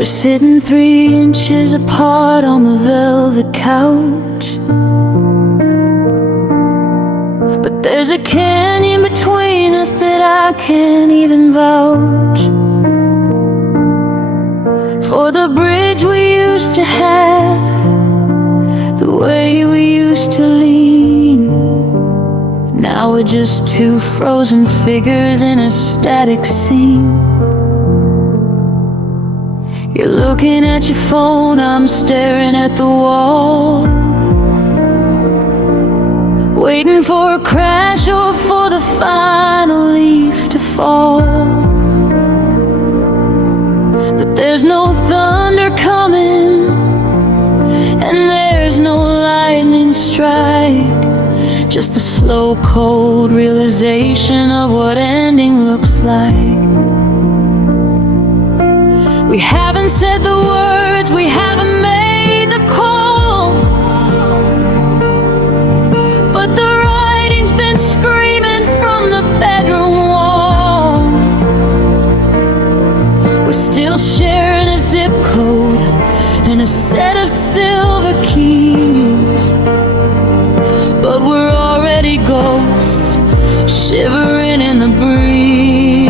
We're sitting 3 inches apart on the velvet couch, but there's a canyon between us that I can't even vouch for. The bridge we used to have, the way we used to lean. Now we're just two frozen figures in a static scene. You're looking at your phone, I'm staring at the wall, waiting for a crash or for the final leaf to fall. But there's no thunder coming, and there's no lightning strike, just the slow, cold realization of what ending looks like. We haven't said the words, we haven't made the call, but the writing's been screaming from the bedroom wall. We're still sharing a zip code and a set of silver keys, but we're already ghosts, shivering in the breeze.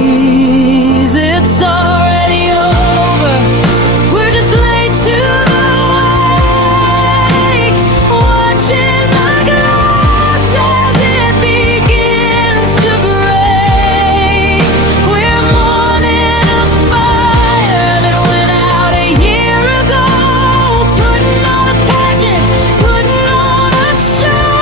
It's already over, we're just late to the wake, watching the glass as it begins to break. We're mourning a fire that went out a year ago, putting on a pageant, putting on a show.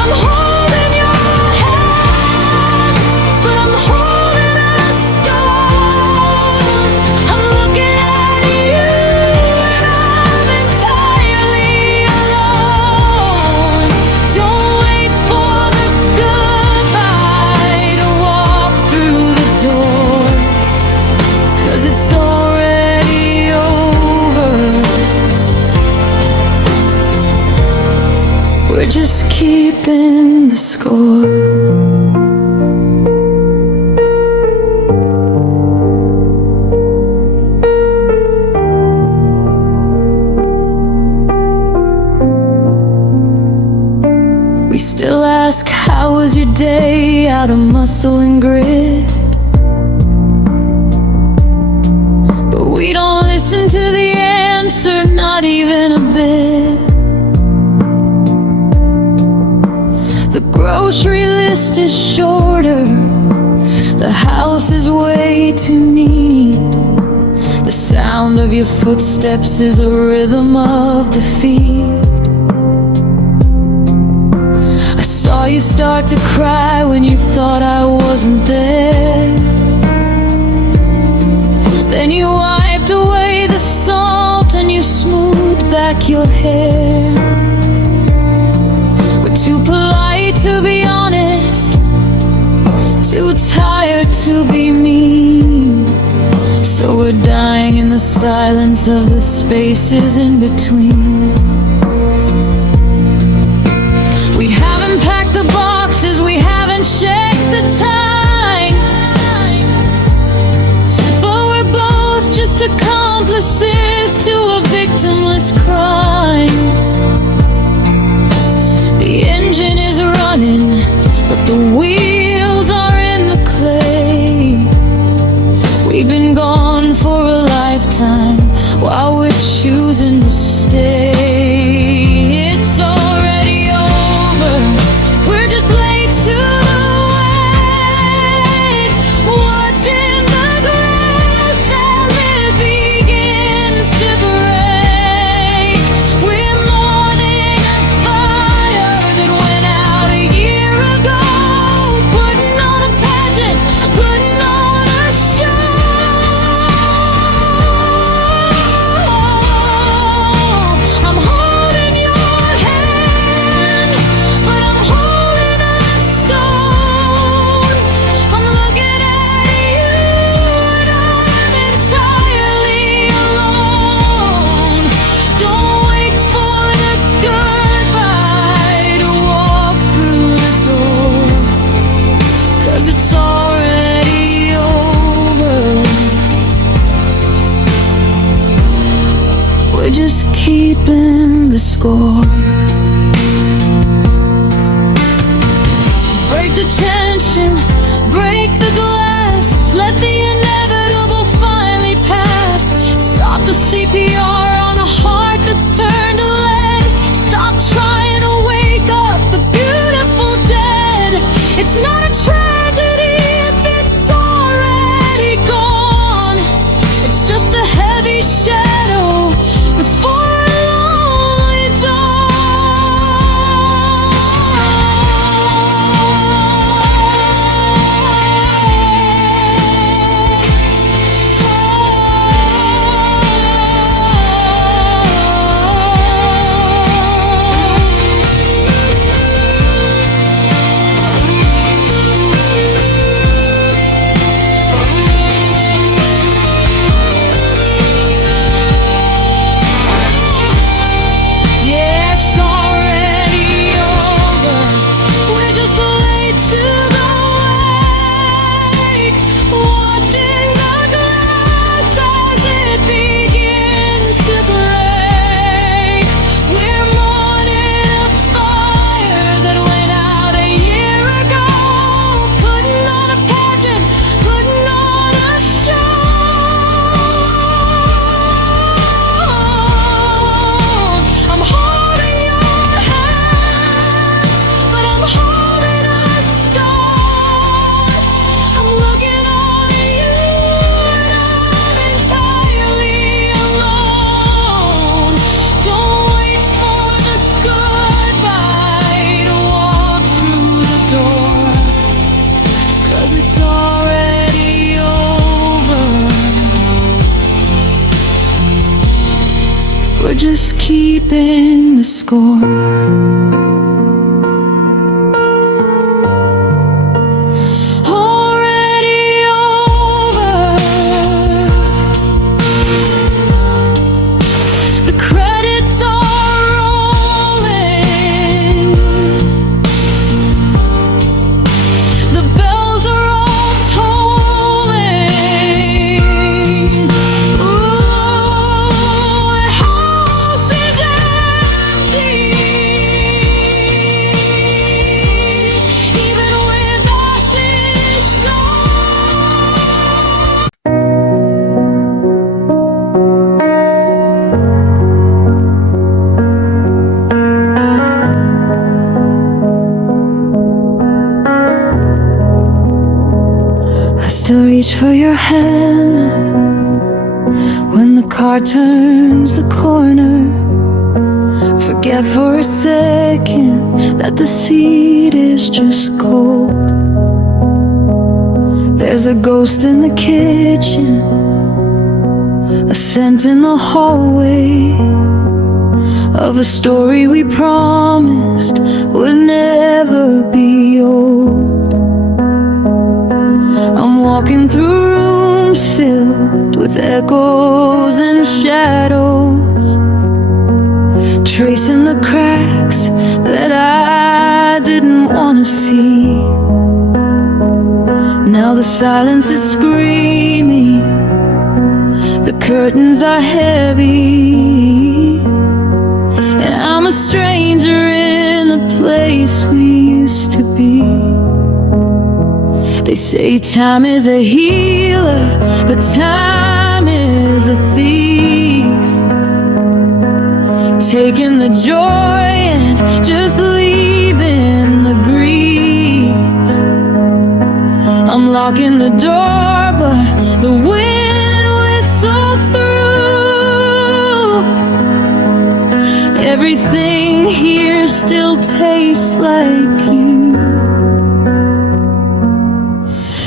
I'm holding your hand, but I'm holding us gone. I'm looking at you and I'm entirely alone. Don't wait for the goodbye to walk through the door, 'cause it's already over. We're just keeping the score. We still ask, how was your day, out of muscle and grit, but we don't listen to the answer, not even a bit. The grocery list is shorter, the house is way too neat, the sound of your footsteps is a rhythm of defeat. I saw you start to cry when you thought I wasn't there. Then you wiped away the salt and you smoothed back your hair. We're too polite to be honest, too tired to be mean, so we're dying in the silence of the spaces in between. We haven't packed the boxes, we haven't checked the time, but we're both just accomplices to a victimless crime. The engine is running, but the wheels are in the clay. We've been gone for a lifetime while we're choosing to stay. It's already over, we're just late to the wake, watching the glass as it begins to break. We're mourning a fire that went out a year ago, putting on a pageant, putting on a show. keeping the score. Break the tension, break the glass, let the inevitable finally pass. Stop the CPR on a heart that's turned to lead. Stop trying to wake up the beautiful dead. It's not a tragedy if it's already gone. It's just the heavy shadow before a lonely just keeping the score. Already over. The credits are rolling. The bells are all tolling. Still reach for your hand when the car turns the corner. Forget for a second that the seat is just cold. There's a ghost in the kitchen, a scent in the hallway of a story we promised would never be old. I'm walking through rooms filled with echoes and shadows, tracing the cracks that I didn't want to see. Now the silence is screaming, the curtains are heavy, and I'm a stranger in the place we used to be. They say time is a healer, but time is a thief, taking the joy and just leaving the grief. I'm locking the door, but the wind whistles through. Everything here still tastes like you.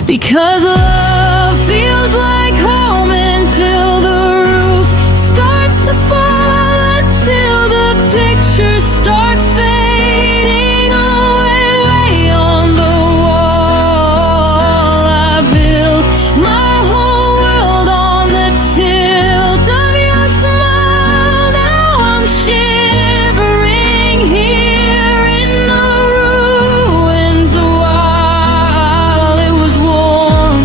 Because love feels like home until the roof starts to fall, until the pictures start fading away on the wall. I built my whole world on the tilt of your smile. Now I'm shivering here in the ruins. While it was warm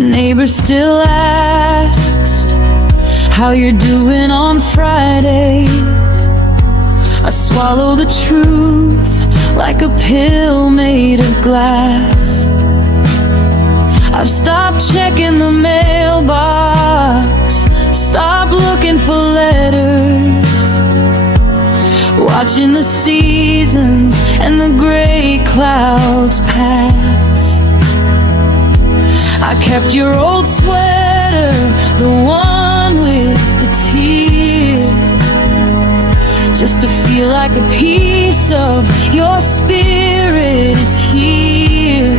The neighbor still asks how you're doing on Fridays. I swallow the truth like a pill made of glass. I've stopped checking the mailbox, stopped looking for letters, watching the seasons and the gray clouds pass. I kept your old sweater, the one with the tear, just to feel like a piece of your spirit is here.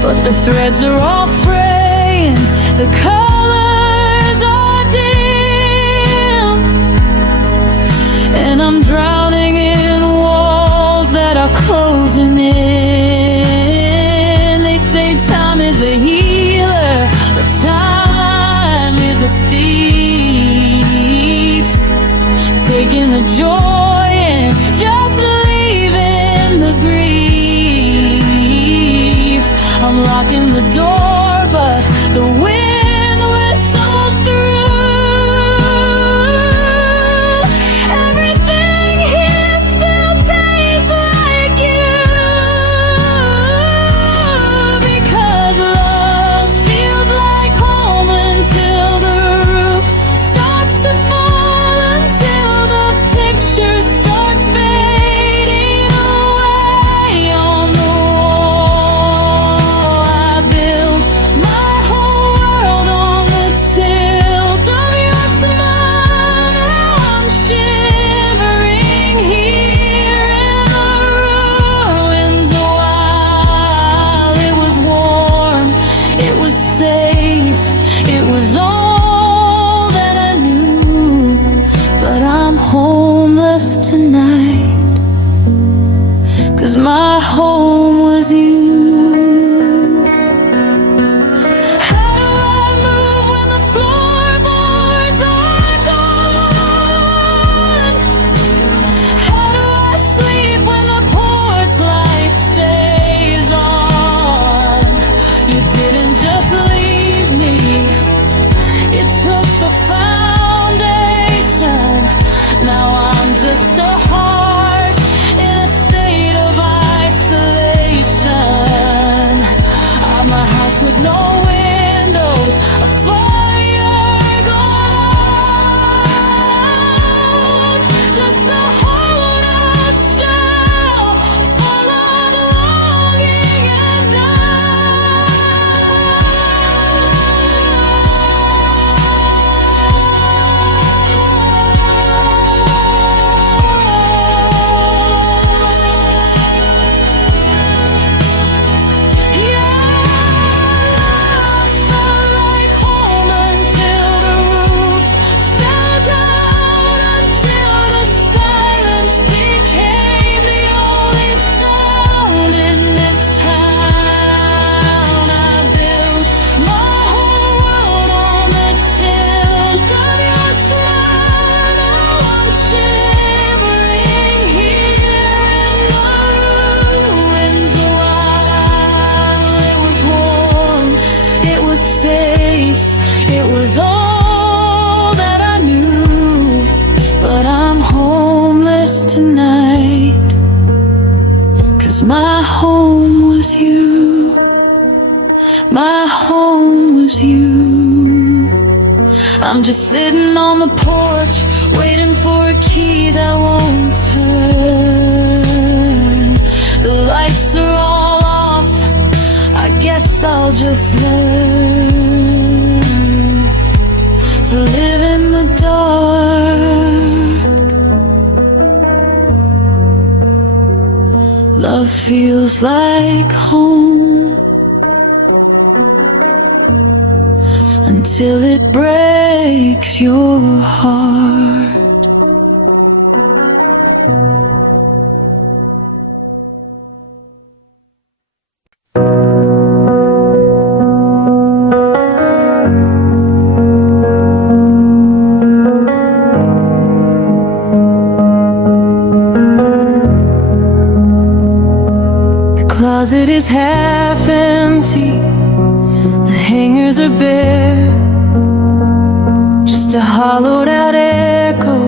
But the threads are all fraying, the colors are dim, and I'm drowning in walls that are closing in. They say time is a healer, but time is a thief, taking the joy and just leaving the grief. I'm locking the door, but the wind whistles through. Everything here still tastes like you, because love feels like home until the roof starts to fall, until the pictures start fading away on the wall. I built my whole world on the tilt of your smile. Now I'm shivering here in the ruins. While it was warm, it was safe, it was all that I knew. But I'm homeless tonight, 'cause my home was you. How do I move when the floorboards are gone? How do I sleep when the porch light stays on? You didn't just leave me, it took the foundation. Now I'm just a heart in a state of isolation. I'm a house with no windows, a fire gone out, just a hollowed out shell full of longing and felt like home until the roof fell down, until the silence became the only sound in this town. I built my whole world on the tilt of your smile. Now I'm shivering here in the ruins. While it was warm, it was safe, it was all that I knew. But I'm homeless tonight, 'cause my home was you. My home was you. I'm just sitting on the porch, waiting for a key that won't turn. The lights are all off, I guess I'll just learn to live in the dark. Love feels like home until it breaks your heart. The closet is half empty, The hangars are bare, just a hollowed out echo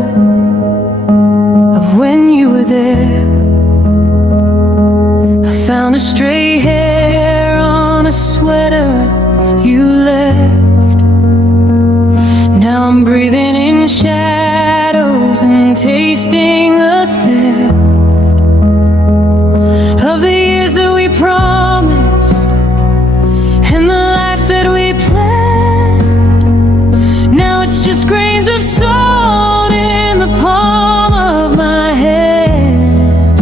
of when you were there. I found a stray hair on a sweater you left. Now I'm breathing in shadows and tasting the theft of the years that we promised and the life that we planned. Now it's just grains of salt in the palm of my hand.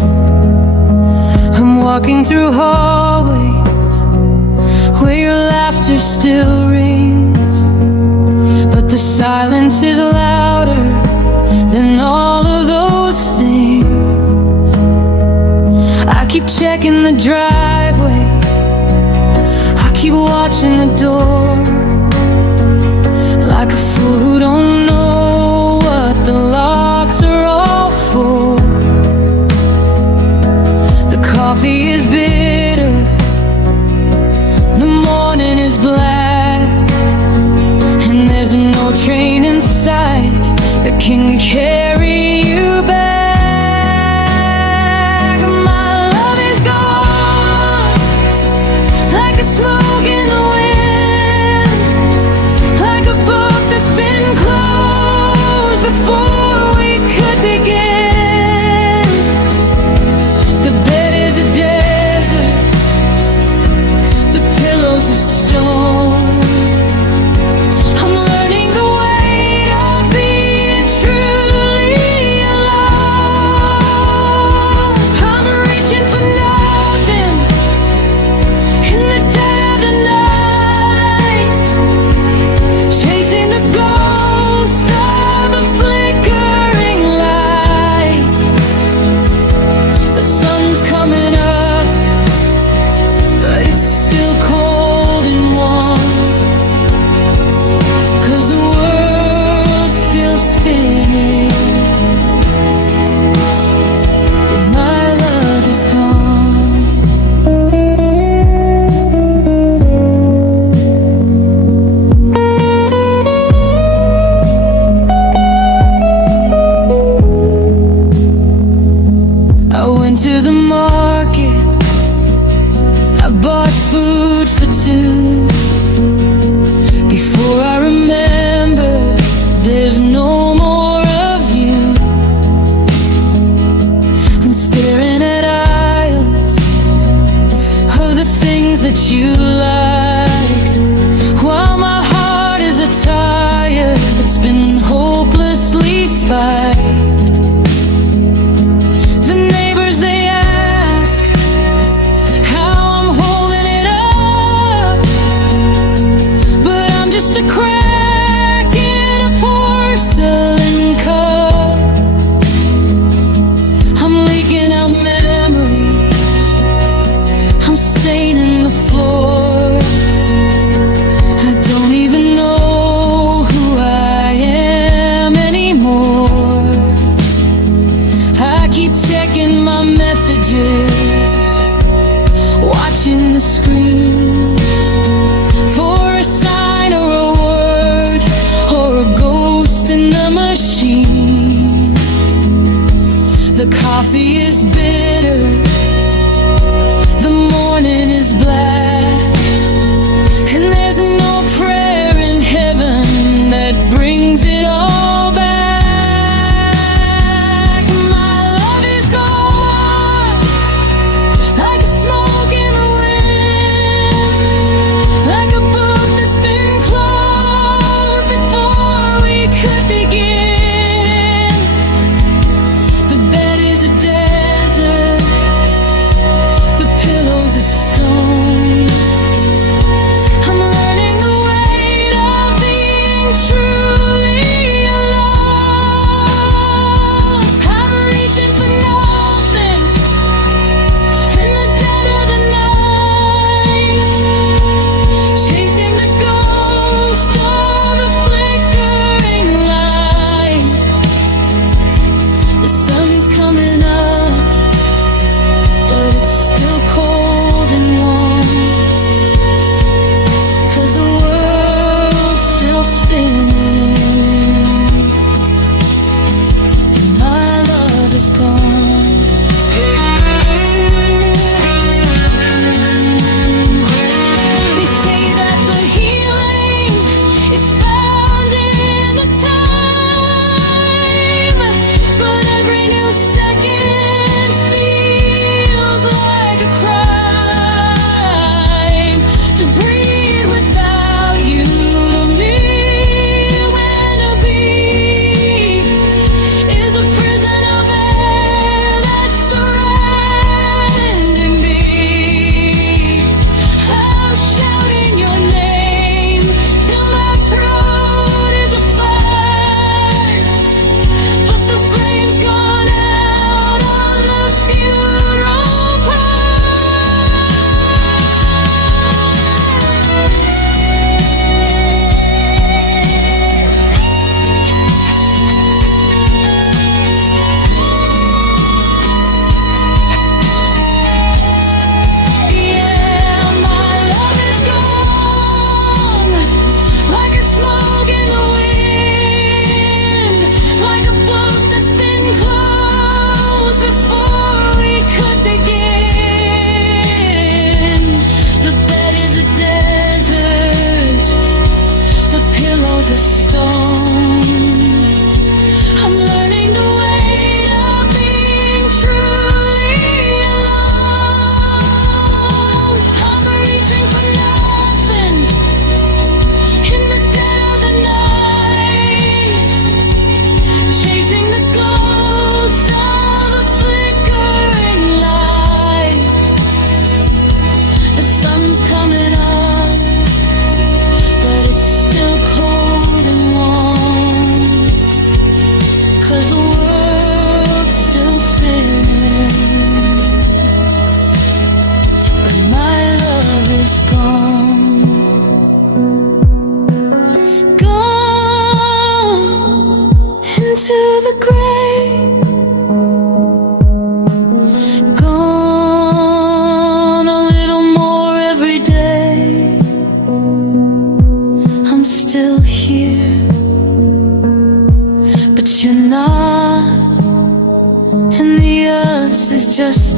I'm walking through hallways where your laughter still rings, but the silence is louder than all of those things. I keep checking the driveway, I keep watching the door, like a fool who don't know what the locks are all for. The coffee is bitter, the morning is black, and there's no train in sight that can carry you back. My love is gone, like a smoke in the wind, like a book that's been closed before we could begin. The bed is a desert, the pillow's a stone. I'm learning the weight of being truly alone. I'm reaching for nothing in the dead of the night, chasing the ghost of a flickering light. The sun's coming up, but it's still cold and warm, 'cause the world's still spinning, but my love is gone. I went to the market, I bought food for two. Before I remember, there's no more of you. I'm staring at aisles of the things that you liked, while my heart is a tire that's been hopelessly spiked. The neighbors, they ask how I'm holding it up, but I'm just a crack in a porcelain cup. I'm leaking out memories, I'm staining the floor. I don't even know who I am anymore. I keep checking my messages, watching the screen for a sign or a word or a ghost in the machine. The coffee is bitter, the morning is black, and there's no prayer in heaven that brings it all back. My love is gone, like a smoke in the wind, like a book that's been closed before we could begin. The bed is a desert,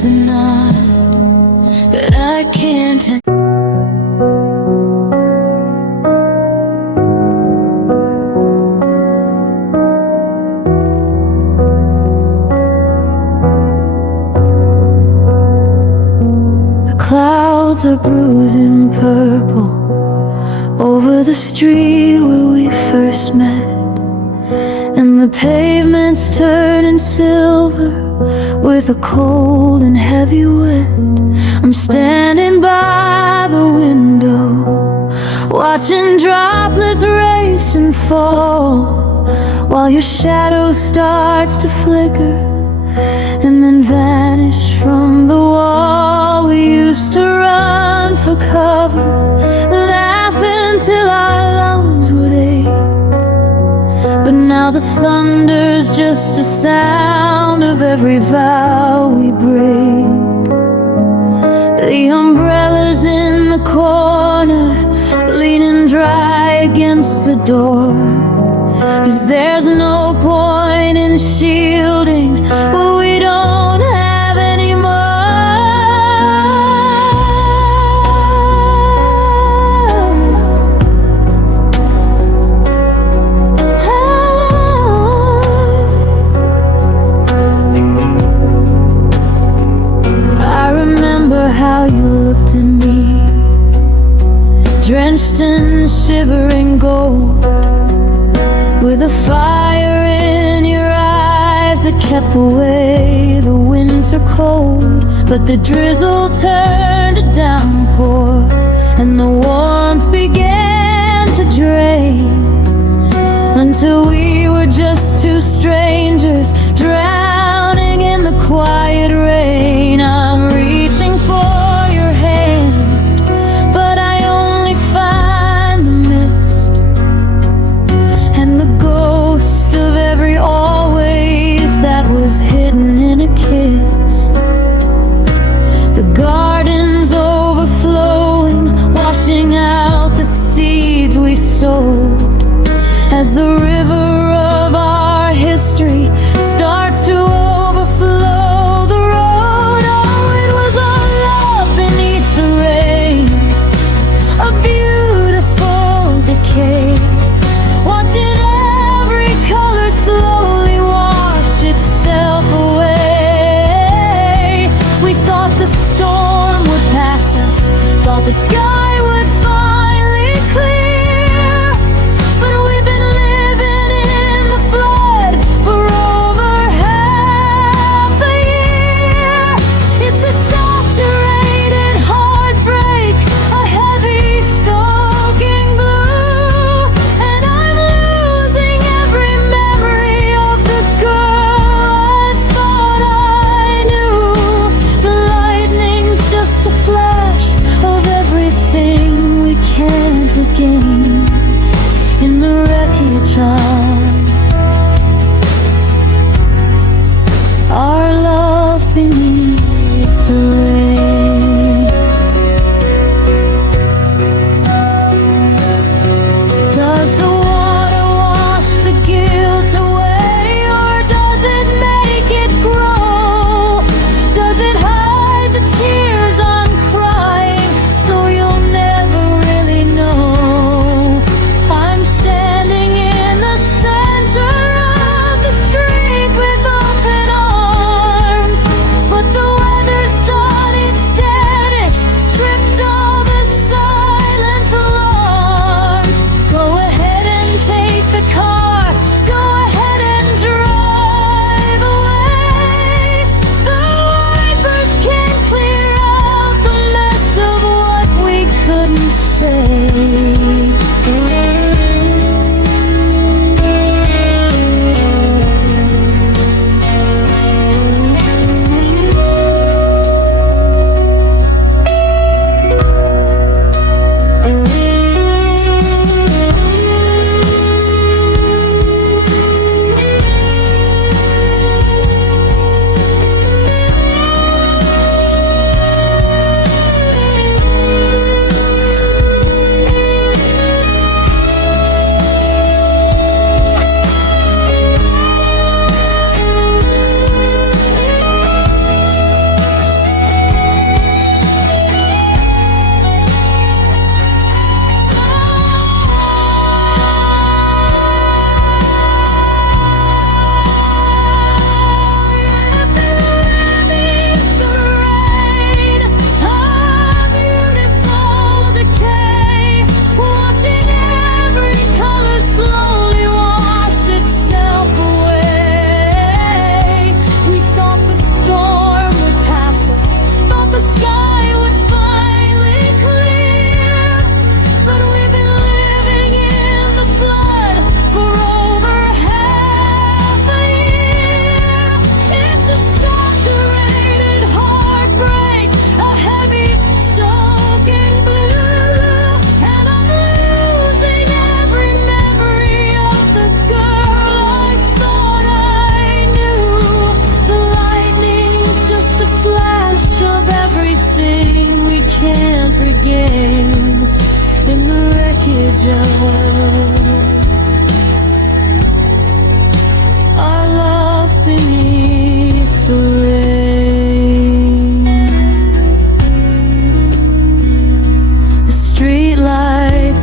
just enough, but I can't. The clouds are bruising purple over the street where we first met, and the pavement's turning silver with a cold and heavy wet. I'm standing by the window, watching droplets race and fall, while your shadow starts to flicker and then vanish from the wall. We used to run for cover, laughing till our lungs would ache, but now the thunder's just a sound of every vow we break. The umbrella's in the corner, leaning dry against the door, 'cause there's no point in shielding what we don't have anymore. I remember how you looked at me, drenched in shivering gold, with a fire in your eyes that kept away the winter cold. But the drizzle turned to downpour, and the warmth began to drain, until we were just two strangers drowning in the quiet rain. I'm reaching for your hand, but I only find the mist and the ghost of every always that was hidden in a kiss. The garden's overflowing, washing out the seeds we sowed, as the river of our history starts to overflow the road. Oh, it was our love beneath the rain, a beautiful decay, watching every color slowly wash itself away. We thought the storm would pass us, thought the sky would finally clear, but we've been living in the flood for over half a year. It's a saturated heartbreak, a heavy soaking blue, and I'm losing every memory of the girl I thought I knew. The lightning's just a flash of everything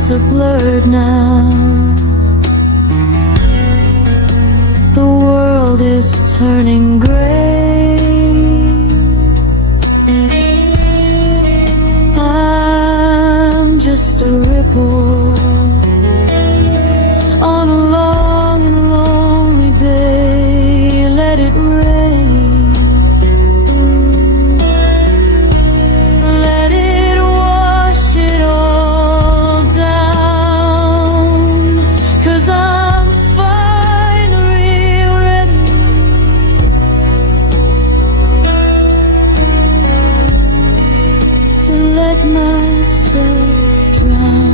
lines are blurred now. The world is turning gray. I'm just a ripple on a long and lonely bay. Let it rain, let it wash it all down. 'Cause I'm finally ready to let myself drown.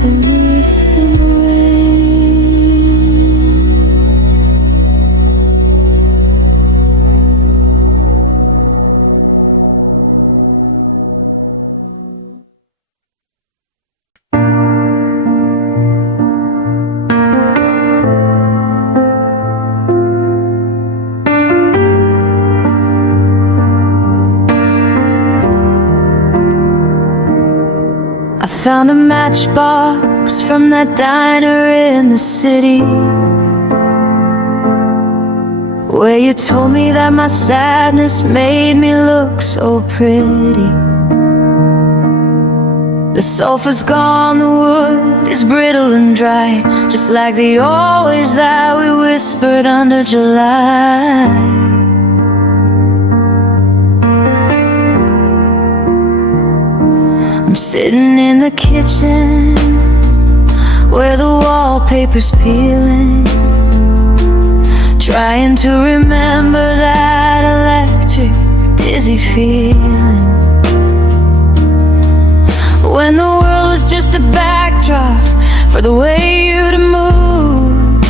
Beneath the rain, I found a matchbox from that diner in the city, where you told me that my sadness made me look so pretty. The sulfur's gone, the wood is brittle and dry, just like the always that we whispered under July. I'm sitting in the kitchen where the wallpaper's peeling, trying to remember that electric dizzy feeling, when the world was just a backdrop for the way you'd move,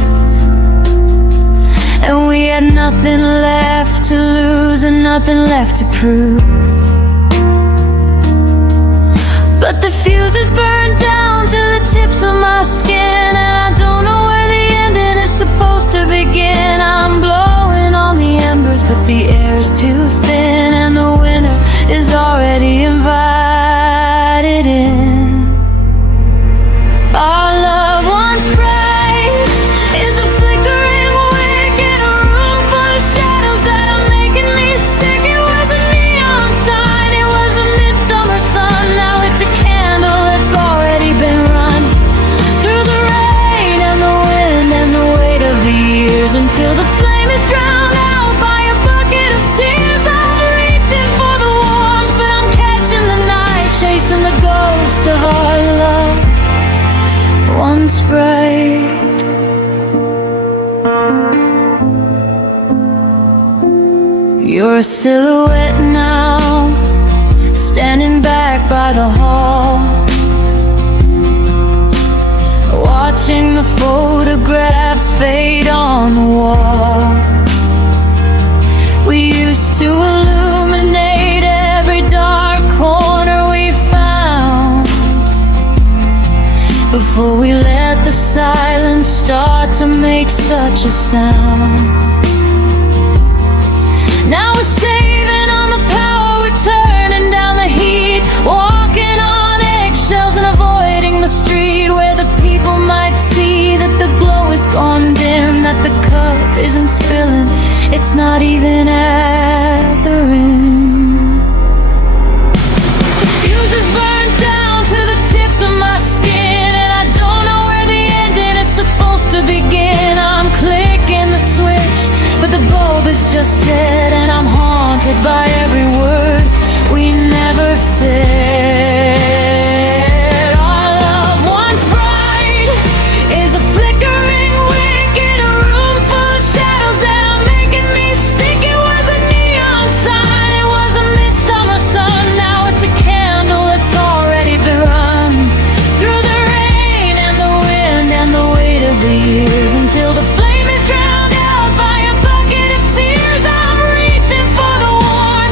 and we had nothing left to lose and nothing left to prove. But the fuses burned down to the tips of my skin, and I don't know where the ending is supposed to begin. I'm blowing on the embers, but the air is too thin, and the winter is already invited in. Our love once bright is a flickering wick in a room full of shadows that are making me sick. It was a neon sign, it was a midsummer sun. Now it's a candle that's already been run through the rain and the wind and the weight of the years, until the flame is drowned out by a bucket of tears. I'm reaching for the warmth, but I'm catching the night, chasing the ghost of our love once bright. You're a silhouette now, standing back by the hall, watching the photographs fade on the wall. We used to illuminate every dark corner we found, before we let the silence start to make such a sound. Now we're saving on the power, we're turning down the heat, walking on eggshells and avoiding the street, where the people might see that the glow is gone dim, that the cup isn't spilling, it's not even at the rim. The fuses burned down to the tips of my skin, and I don't know where the ending is supposed to begin. I'm clicking the switch, but the bulb is just dead, and I'm haunted by every word we never said. Our love once bright is a flickering wick in a room full of shadows that are making me sick. It was a neon sign, it was a midsummer sun. Now it's a candle that's already been run through the rain and the wind and the weight of the years, until the flame is drowned out by a bucket of tears. I'm reaching for the warmth,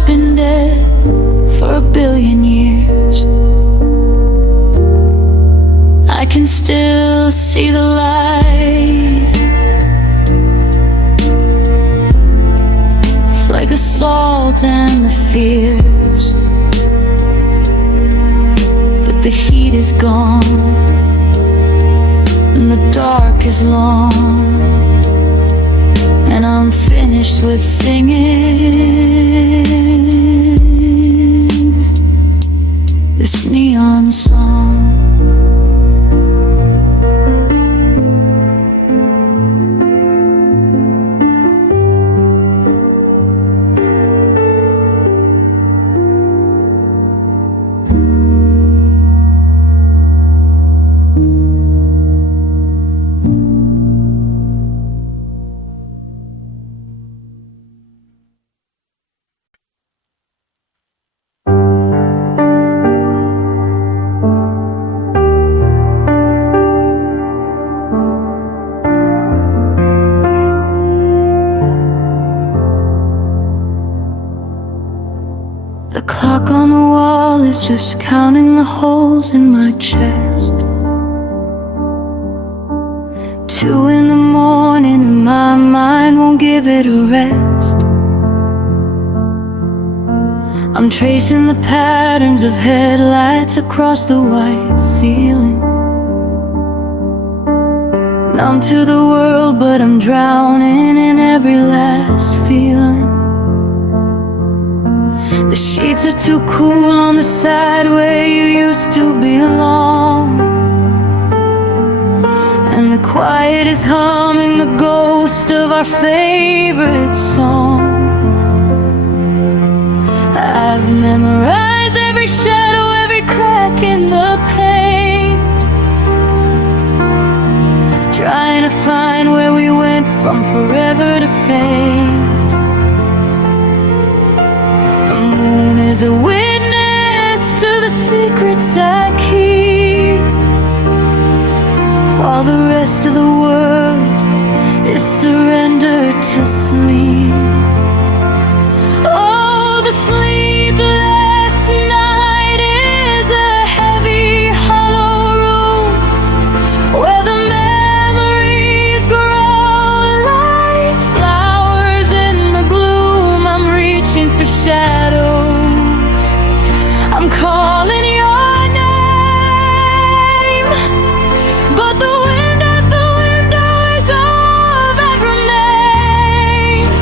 heart's been dead for 1,000,000,000 years. I can still see the light. It's like the salt and the fears, but the heat is gone and the dark is long, and I'm finished with singing this neon song. The clock on the wall is just counting the holes in my chest. 2 in the morning and my mind won't give it a rest. I'm tracing the patterns of headlights across the white ceiling. Numb to the world, but I'm drowning in every last feeling. The sheets are too cool on the side where you used to belong, and the quiet is humming the ghost of our favorite song. I've memorized every shadow, every crack in the paint, trying to find where we went from forever to faint. Is a witness to the secrets I keep, while the rest of the world is surrendered to sleep. Oh, the sleepless night is a heavy, hollow room where the memories grow like flowers in the gloom. I'm reaching for shadows, I'm calling your name, but the wind at the window is all that remains.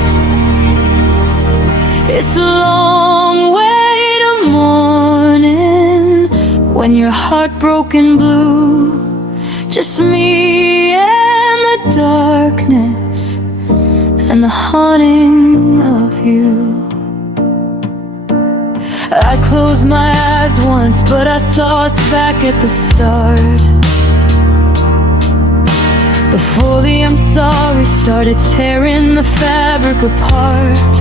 It's a long way to morning when you're heartbroken blue, just me and the darkness and the haunting of you. I closed my eyes once, but I saw us back at the start, before the I'm sorry started tearing the fabric apart.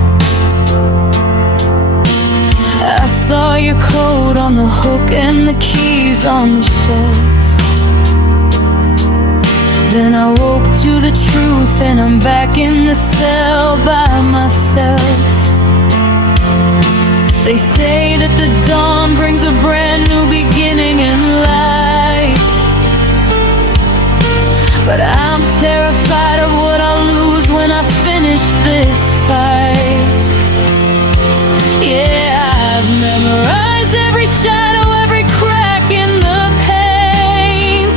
I saw your coat on the hook and the keys on the shelf. Then I woke to the truth and I'm back in the cell by myself. They say that the dawn brings a brand new beginning and light, but I'm terrified of what I'll lose when I finish this fight. Yeah, I've memorized every shadow, every crack in the paint,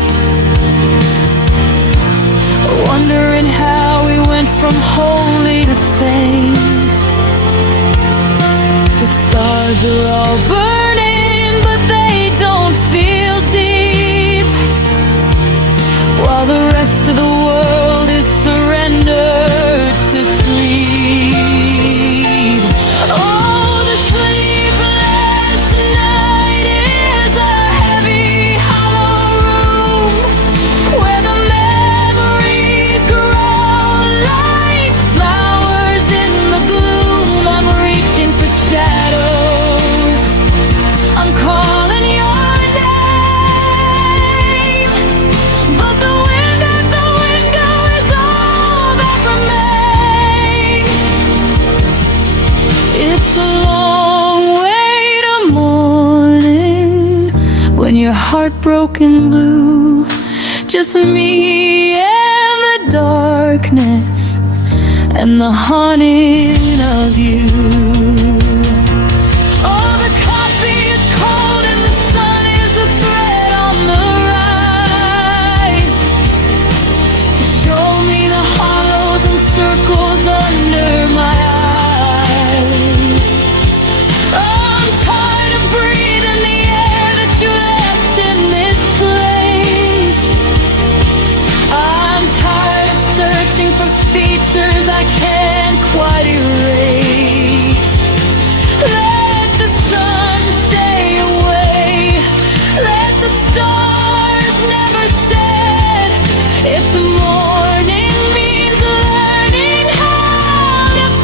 wondering how we went from holy to faint. The stars are all burning, but they don't feel deep, while the rest of the world is surrendered to sleep. Oh, the sleepless night is a heavy, hollow room where the memories grow like flowers in the gloom. I'm reaching for shadows, heartbroken blue. Just me and the darkness and the haunting of you. Oh, the coffee is cold and the sun is a threat on the rise to show me the hollows and circles under my eyes. Oh, I'm tired of breathing the air that you left in this place. I'm tired of searching for features I can't quite erase. Let the sun stay away. Let the stars never set. If the morning means learning how to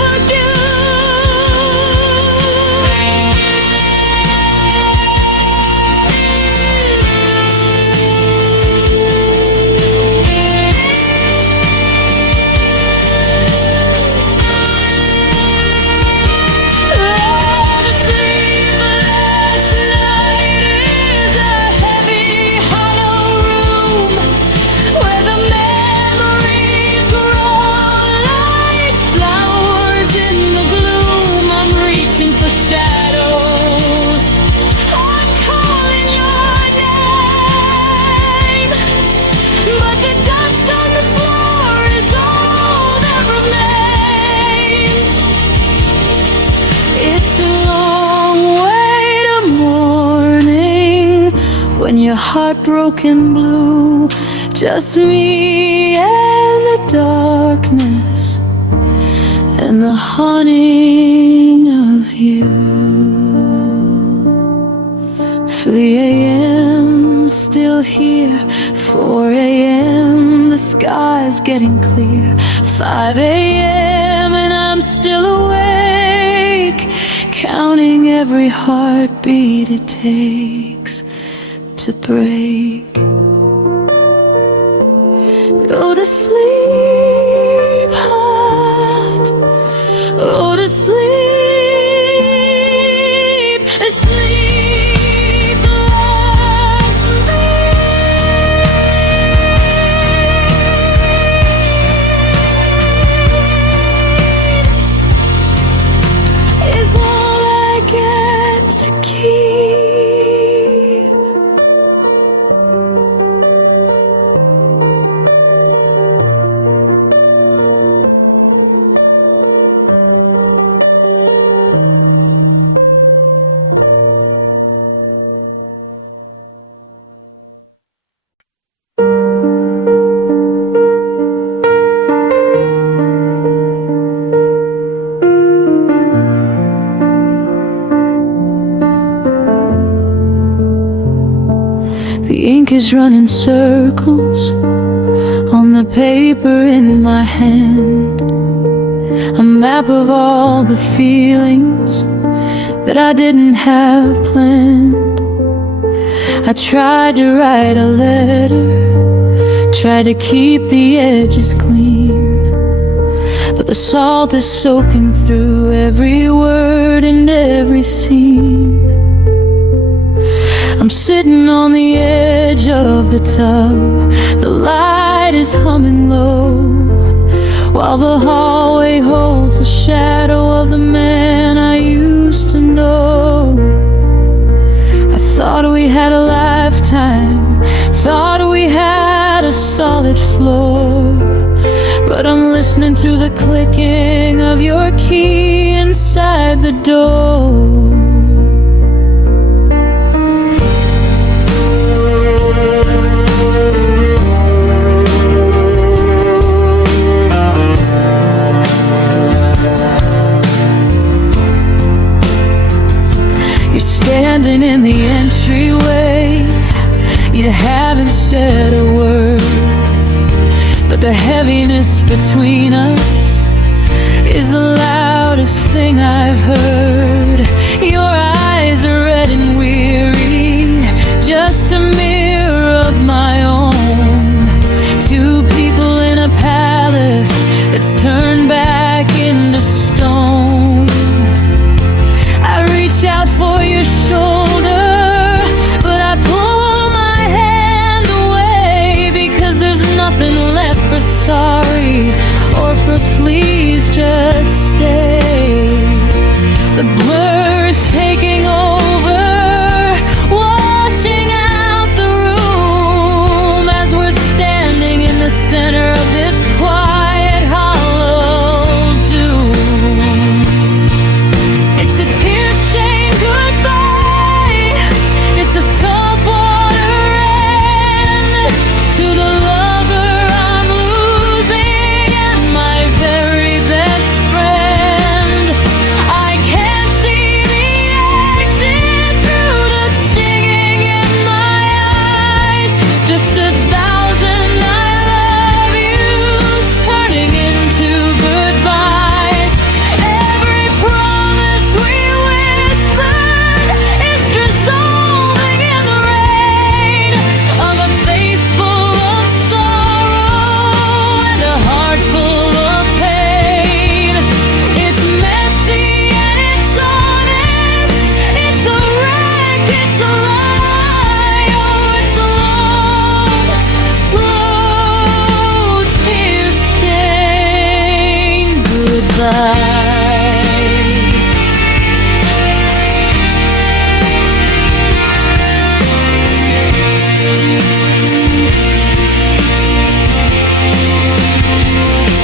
when you're heartbroken blue. Just me and the darkness and the haunting of you. 3 a.m. still here. 4 a.m. the sky's getting clear. 5 a.m. and I'm still awake, counting every heartbeat it takes to break. Go to sleep, heart. Go to sleep. Sleep lastly is all I get to keep. The ink is running circles on the paper in my hand, a map of all the feelings that I didn't have planned. I tried to write a letter, tried to keep the edges clean, but the salt is soaking through every word and every scene. I'm sitting on the edge of the tub, the light is humming low, while the hallway holds the shadow of the man I used to know. I thought we had a lifetime, thought we had a solid floor, but I'm listening to the clicking of your key inside the door. You're standing in the entryway, you haven't said a word, but the heaviness between us is the loudest thing I've heard. Your eyes are red and weary, just a mirror of my own. Two people in a palace that's turned back into stone. I reach out for your shoulder, but I pull sorry or for please just stay. The blur is taking over, washing out the room as we're standing in the center of this quiet hollow doom. It's a tear-stained goodbye. It's a saltwater end to the lover I'm losing and my very best friend. I can't see the exit through the stinging in my eyes. Just 1,000 I love yous turning into goodbyes. Every promise we whispered is dissolving in the rain of a face full of sorrow and a heart full of pain. It's messy and it's honest. It's a wreck, it's a lie. Oh, it's a long, slow, tear-stained goodbye.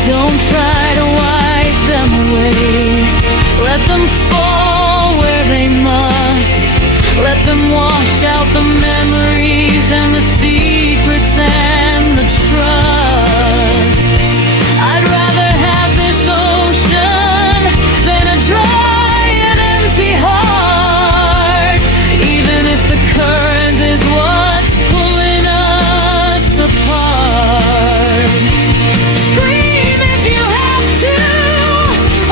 Don't try to wipe them away. Let them fall where they must. Let them wash out the memories and the secrets and the trust. I'd rather have this ocean than a dry and empty heart, even if the current is what's pulling us apart. Scream if you have to,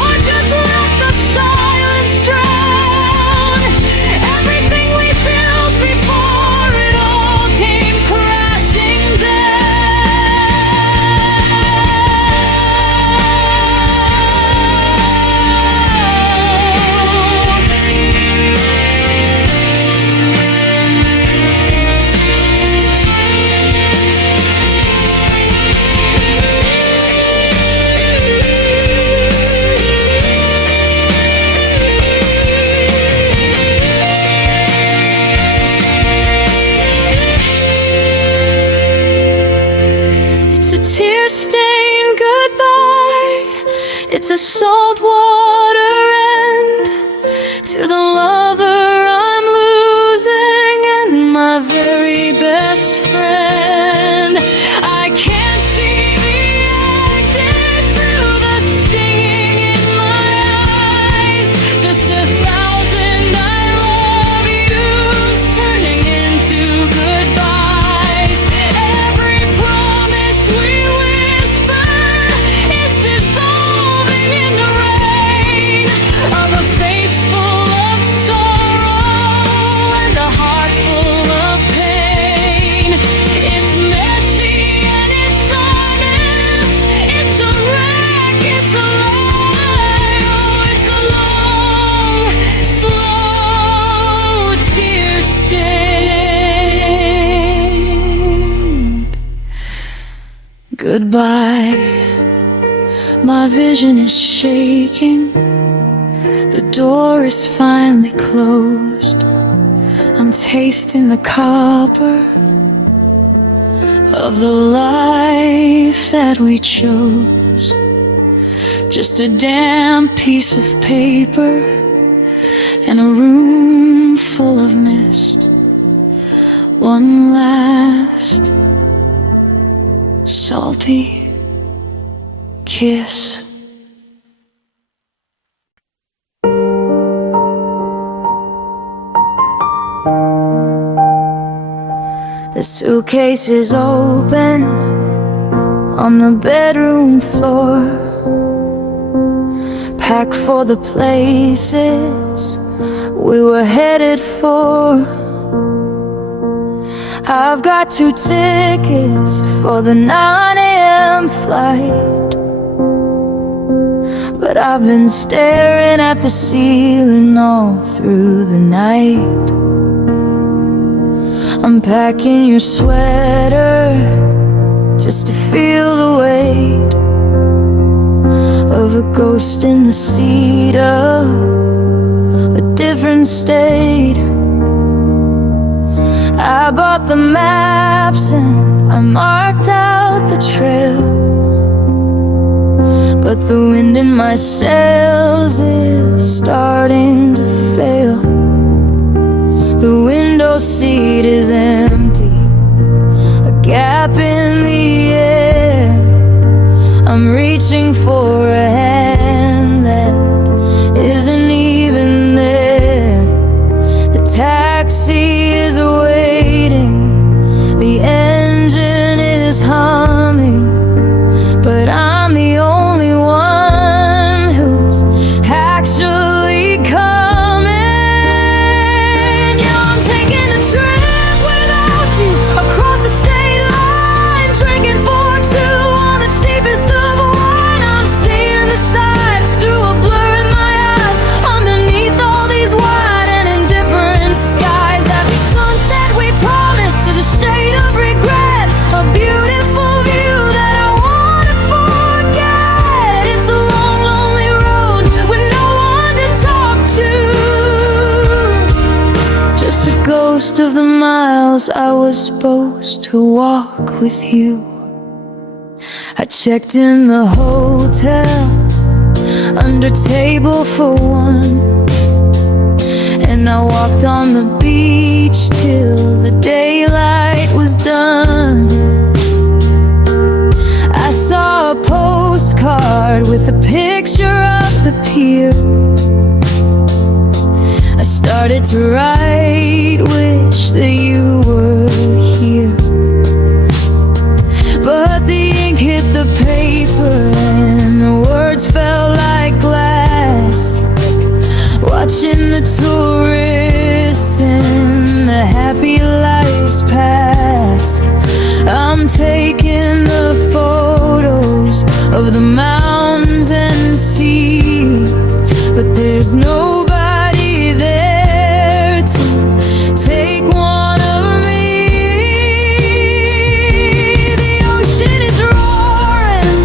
or just let the silence drown everything we built before it all came crashing It's a tear-stained goodbye. It's a saltwater end to the lover I'm losing and my very best friend. I can't see the exit through the stinging in my eyes. Just 1,000 I love yous turning into goodbyes. Every promise we whisper is dissolving in the rain of a face full of sorrow and a heart full of pain. It's messy and it's honest. It's a wreck, it's a lie. Oh, it's a long, slow, tear-stained goodbye. My vision is shaking. The door is finally closed. I'm tasting the copper of the life that we chose. Just a damp piece of paper and a room full of mist. One last salty kiss. The suitcase is open on the bedroom floor, packed for the places we were headed for. I've got 2 tickets for the 9 a.m. flight, but I've been staring at the ceiling all through the night. I'm packing your sweater just to feel the weight of a ghost in the seat of a different state. I bought the maps and I marked out the trail, but the wind in my sails is starting to fail. The window seat is empty, a gap in the air. I'm reaching for a hand that isn't even there. The taxi is waiting, the engine is humming, but I'm the only one who's actually coming. Yeah, I'm taking a trip without you across the state line, drinking for two on the cheapest of wine. I'm seeing the sights through a blur in my eyes, underneath all these wide and indifferent skies. Every sunset we promised is a shade of regret, a beautiful view that I wanna forget. It's a long, lonely road with no one to talk to, just the ghost of the miles I was supposed to walk with you. I checked in the hotel under table for one, and I walked on the beach till the daylight was done. I saw a postcard with a picture of the pier. I started to write, wish that you were here, but the ink hit the paper and the words fell like glass. Watching the tourists and the happy lives pass, I'm taking the photos of the mountains and sea, but there's nobody there to take one of me. The ocean is roaring,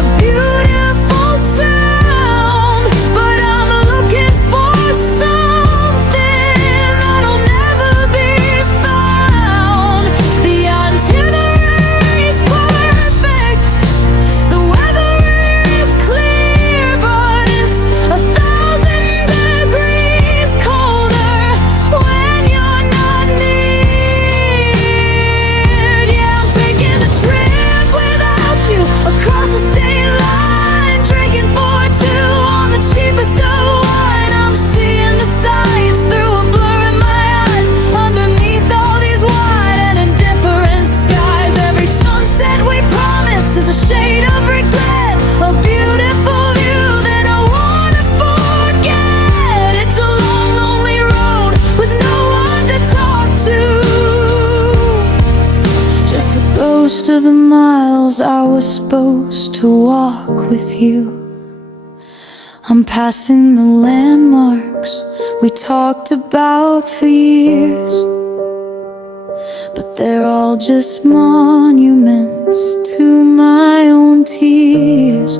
a beautiful sound, but I'm looking for something that'll never be found. The itinerary's perfect, the weather is clear, but it's 1,000 degrees colder when you're not near. Yeah, I'm taking a trip without you across the state line, drinking for two on the cheapest of wine. I'm seeing the sights through a blur in my eyes, underneath all these wide and indifferent skies. Every sunset we promised is a shade of regret, a beautiful view that I wanna forget. It's a long, lonely road with no one to talk to, just the ghost of the miles I was supposed to walk with you. I'm passing the landmarks we talked about for years, but they're all just monuments to my own tears.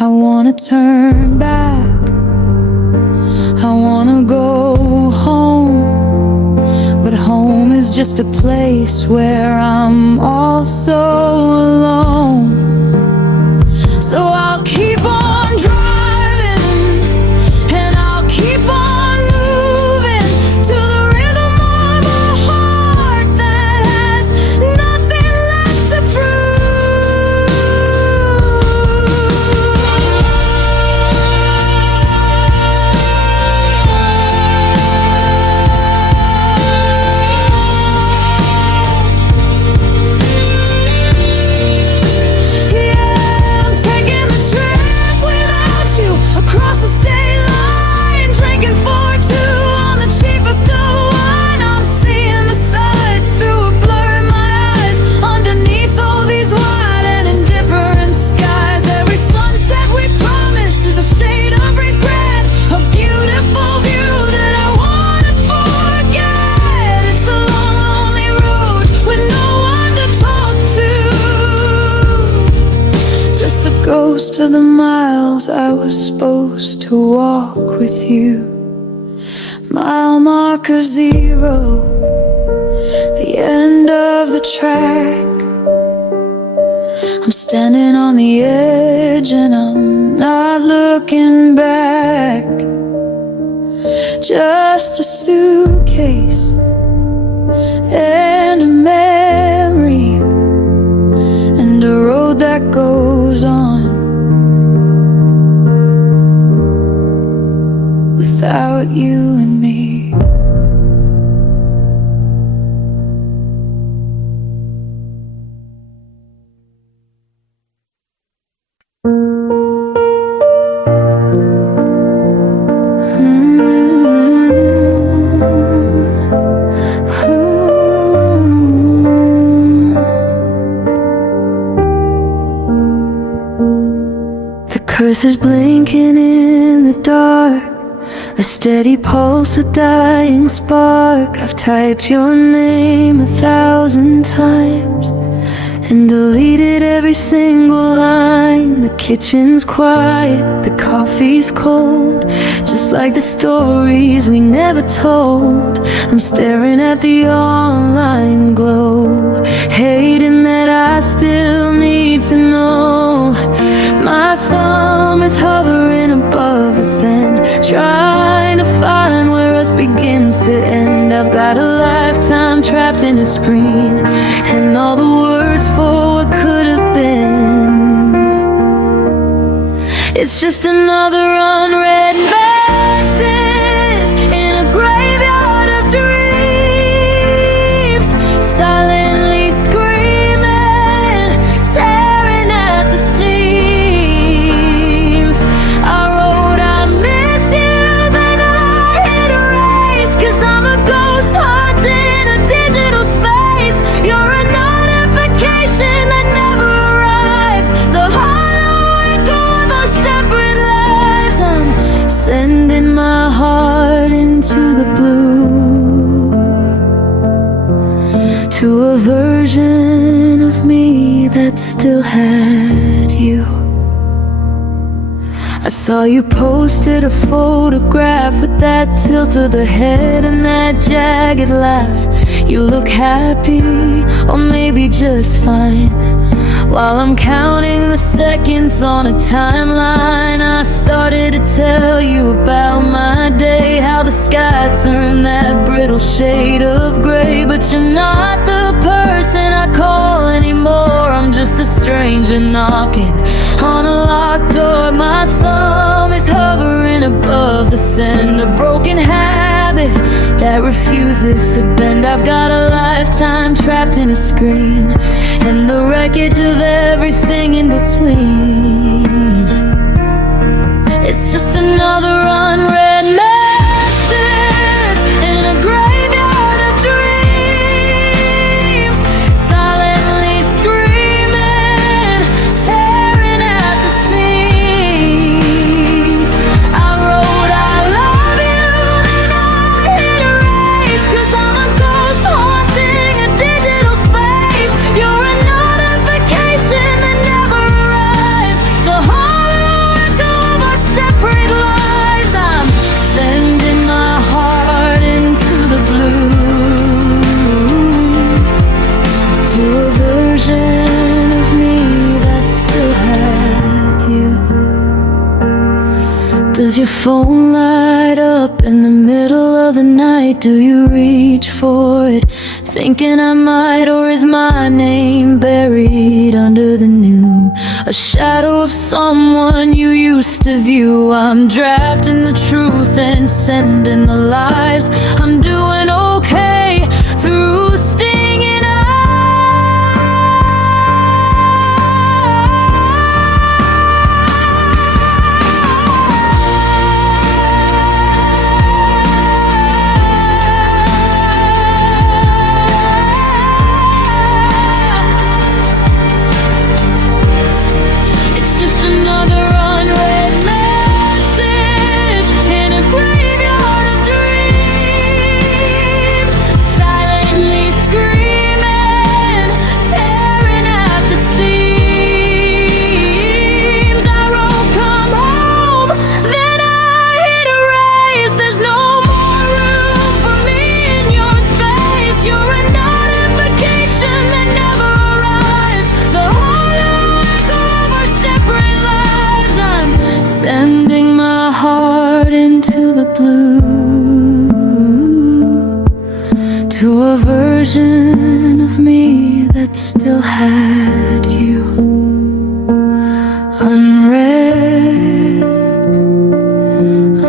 I wanna turn back, I wanna go home, but home is just a place where I'm also alone. So I'll keep on driving and I'll keep on moving to the rhythm of a heart that has nothing left to prove. miles I was supposed to walk with you. Mile marker 0, the end of the track. I'm standing on the edge and I'm not looking back. Just a suitcase and a memory, and a road that goes on without you and me. Curse is blinking in the dark, a steady pulse, a dying spark. I've typed your name 1,000 times and deleted every single line. The kitchen's quiet, the coffee's cold, just like the stories we never told. I'm staring at the online glow, hating that I still need to know. My thumb is hovering above the sand, trying to find where us begins to end. I've got a lifetime trapped in a screen, and all the words for what could have been. It's just another unread message in a graveyard of dreams, silently screaming, tearing at the seams. I wrote I miss you, then I hit erase, 'cause I'm a ghost haunting a digital space. You're a notification that never arrives, the hollow echo of our separate lives. I'm sending my heart into the blue, to a version of me that still had you. I saw you posted a photograph with that tilt of the head and that jagged laugh. You look happy, or maybe just fine. While I'm counting the seconds on a timeline, I started to tell you about my day, how the sky turned that brittle shade of gray. But you're not the person I call anymore. I'm just a stranger knocking on a locked door. My thumb is hovering above the sand, a broken habit that refuses to bend. I've got a lifetime trapped in a screen, and the wreckage of everything in between. It's just another unread message in a graveyard of dreams, silently screaming, tearing at the seams. I wrote I love you, and I hit erase, 'cause I'm a ghost haunting a digital space. You're a notification that never arrives, the hollow echo of our separate lives. I'm sending my heart into the blue, to a version of me that still had you. Does your phone light up in the middle of the night? Do you reach for it, thinking I might? Or is my name buried under the new, a shadow of someone you used to view? I'm drafting the truth and sending the lies. I'm doing okay through stinging It's just another unread message in a graveyard of dreams. version of me that still had you unread,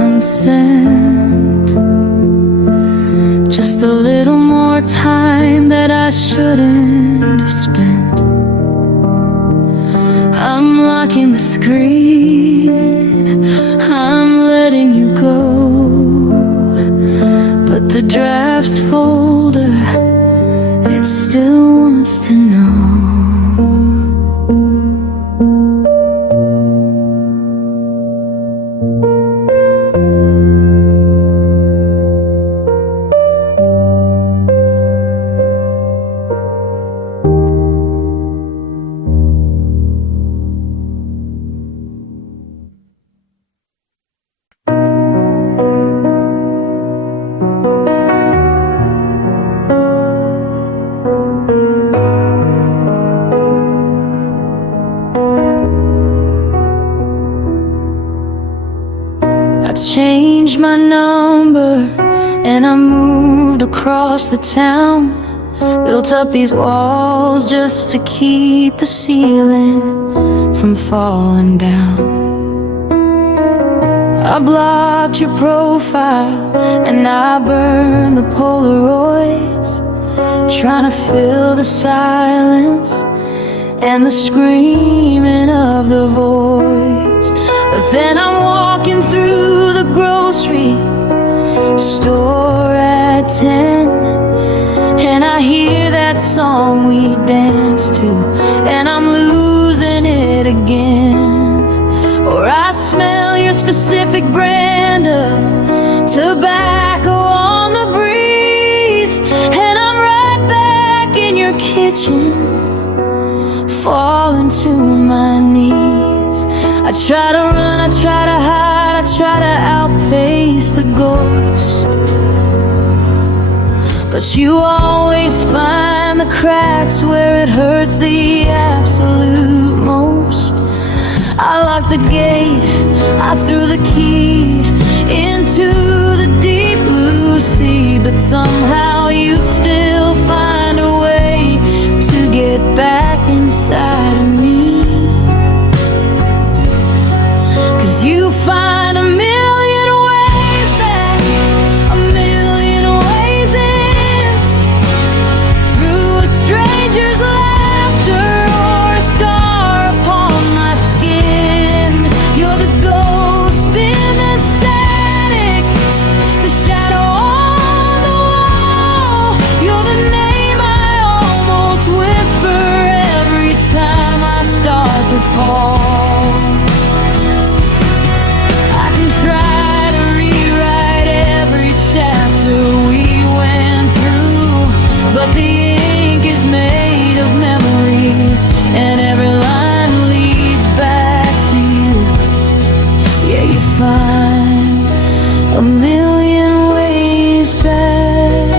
unsent. Just a little more time that I shouldn't have spent. I'm locking the screen, I'm letting you go, but the drafts folder, it still wants to know. I changed my number and I moved across the town. Built up these walls just to keep the ceiling from falling down. I blocked your profile and I burned the Polaroids, trying to fill the silence and the screaming of the voids. But then I'm walking through the grocery store at 10, and I hear that song we danced to, and I'm losing it again. Or I smell your specific brand of tobacco on the breeze, and I'm right back in your kitchen, falling to my knees. I try to run, I try to hide, I try to outpace the ghost, but you always find the cracks where it hurts the absolute most. I locked the gate, I threw the key into the deep blue sea, but somehow you still find a way to get back inside of me. 'Cause you find a million ways back, a million ways in, through a stranger's laughter or a scar upon my skin. You're the ghost in the static, the shadow on the wall. You're the name I almost whisper every time I start to fall. But the ink is made of memories, and every line leads back to you. Yeah, you find a million ways back.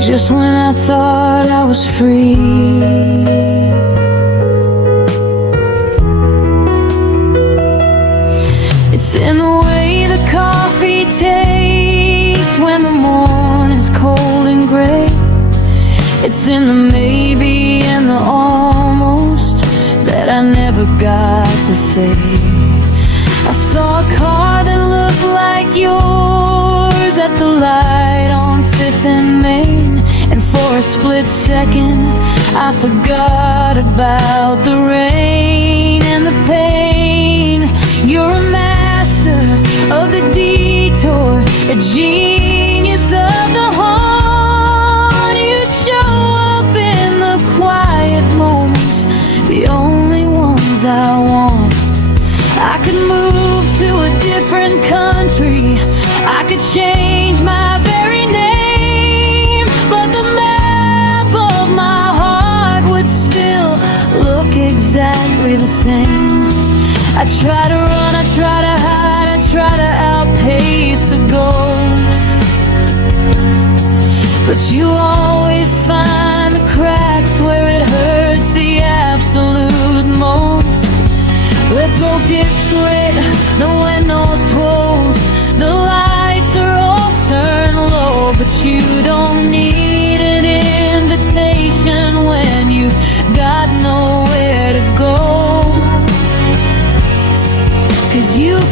Just when I thought I was free, it's in the way the coffee tastes when the morning's cold and gray. It's in the maybe and the almost that I never got to say. I saw a car that looked like yours at the light on 5th and Main, and for a split second I forgot about the rain and the pain. You're a master of the detour, a genius of the horn. You show up in the quiet moments, the only ones I want. I could move to a different country, I could change my very name, but the map of my heart would still look exactly the same. I try to run, I try to hide, I try to outpace the ghost, but you always find the cracks where it hurts the absolute most. We're both get split, the windows closed, the lights are all turned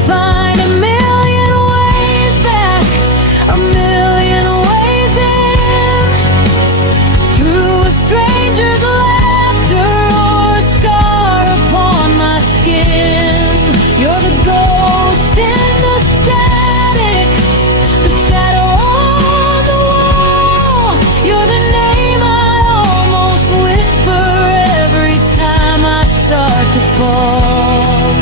find a million ways back, a million ways in, through a stranger's laughter or a scar upon my skin. You're the ghost in the static, the shadow on the wall. You're the name I almost whisper every time I start to fall.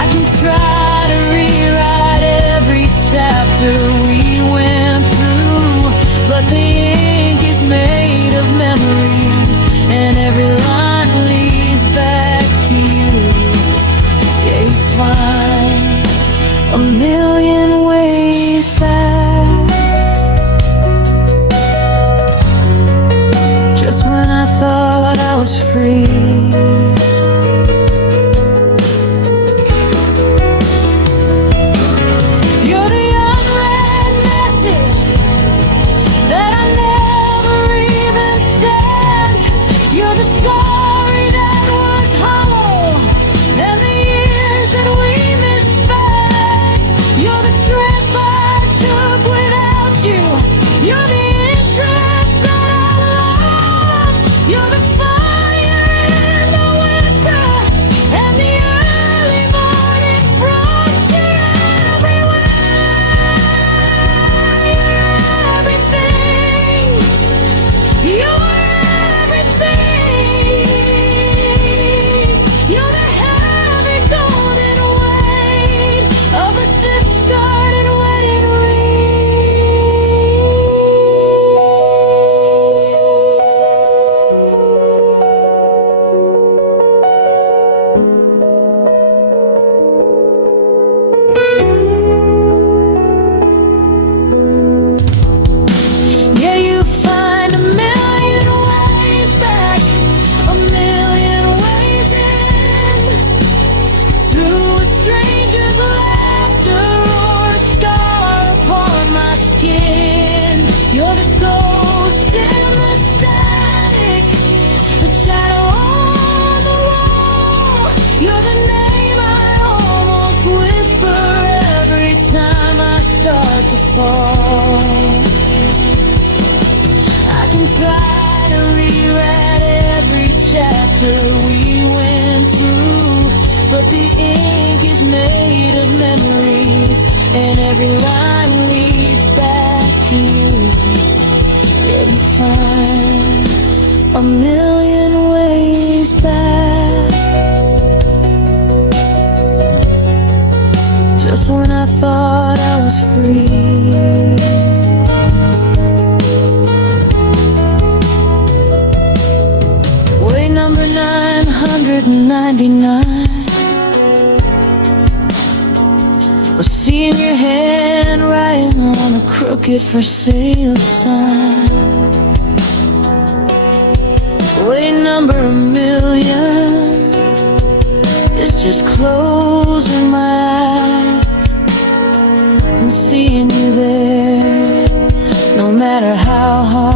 I can try to rewrite every chapter we went through, but the ink is made of memories, and every line leads back to you. Yeah, you find a million ways back, just when I thought I was free. You're the unread message that I never even sent. You're the sorry that was hollow, and the years that we misspent. You're the trip I took without you. You're the interest that I lost. You're the fire in the winter and the early morning frost. You're everywhere. You're everything. You're everything. You're the heavy golden weight of a discarded wedding Yeah, you find a million ways back, a million ways in, through a stranger's laughter or a scar upon my skin. You're the ghost in the static, the shadow on the wall. You're the name I almost whisper every time I start to fall. I can try to rewrite every chapter we went through, but the ink is made of memories, and every line leads back to you. Yeah, you find a million ways back, just when I thought I was free. Way number 999 was seeing your handwriting on a crooked for sale sign. Way number 1,000,000 is just closing my eyes and seeing you there, no matter how hard